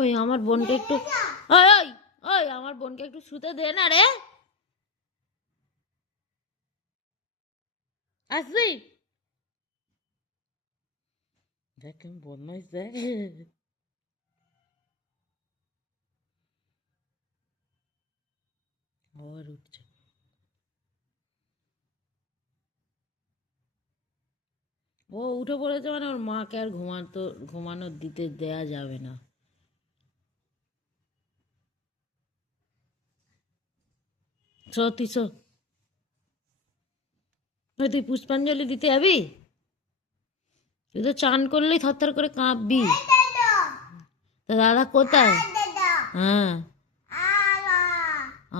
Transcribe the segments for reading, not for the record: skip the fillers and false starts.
ওই আমার বোনকে একটু, ওই ওই ওই আমার বোনকে একটু শুতে দে না রে। আসবি দেখ কেমন বদমাইশ দেখ। আবার উঠছে। ও উঠে পড়েছে মানে ওর মাকে আর ঘুমানো দিতে দেয়া যাবে না। তুই তুই পুষ্পাঞ্জলি দিতে যাবি? তুই তো চান করলেই থরথর করে কাঁপবি। তা দাদা কোথায়? হ্যাঁ,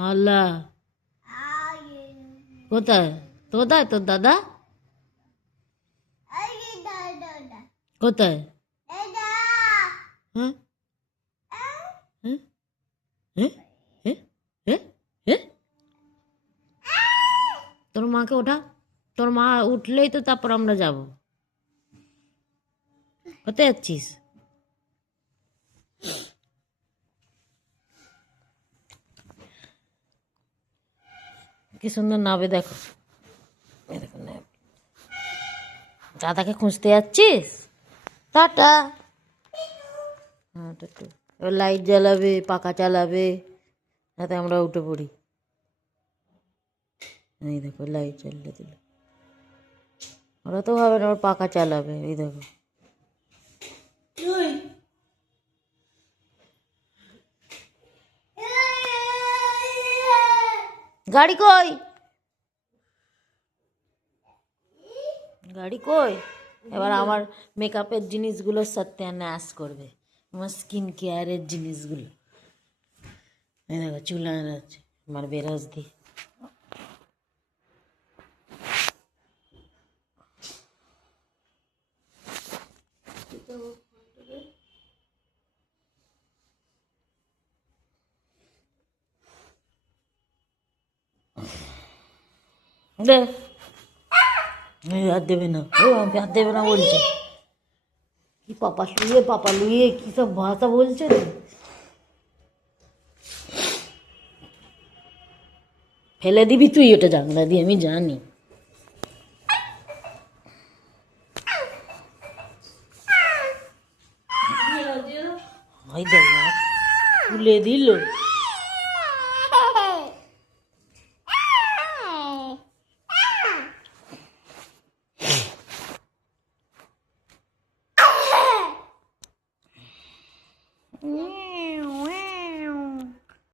আল্লাহ কোথায়? কোথায় তোর দাদা? কোথায়? হ্যাঁ হ্যাঁ হ্যাঁ হ্যাঁ হ্যাঁ হ্যাঁ। তোর মাকে ওঠা, তোর মা উঠলেই তো তারপর আমরা যাব। কোথায় যাচ্ছিস? কি সুন্দর নাবে দেখো। দেখো নাবে। দাদাকে খুঁজতে যাচ্ছিস? টাটা। হ্যাঁ টাটা। এবার লাইট জ্বালাবে, পাখা চালাবে, যাতে আমরা উঠে পড়ি। এই দেখো লাইট জ্বালিয়ে দিল। ওরা তো ভাবে না ওর পাখা চালাবে। এই দেখো গাড়ি কই, গাড়ি কই। এবার আমার মেকআপের জিনিসগুলো সত্যানাশ করবে, আমার স্কিন কেয়ারের জিনিসগুলো। এই দেখো চুল আনাচ্ছে আমার বেরাজ দিয়ে। দে হাত দেবে না, ও আমি হাত দেবে না বলছে। কি পাপা লুইয়ে কি সব ভাষা বলছে রে। ফেলে দিবি তুই ওটা জানলা দিয়ে, আমি জানি। ওই দেখ তুলে দিল।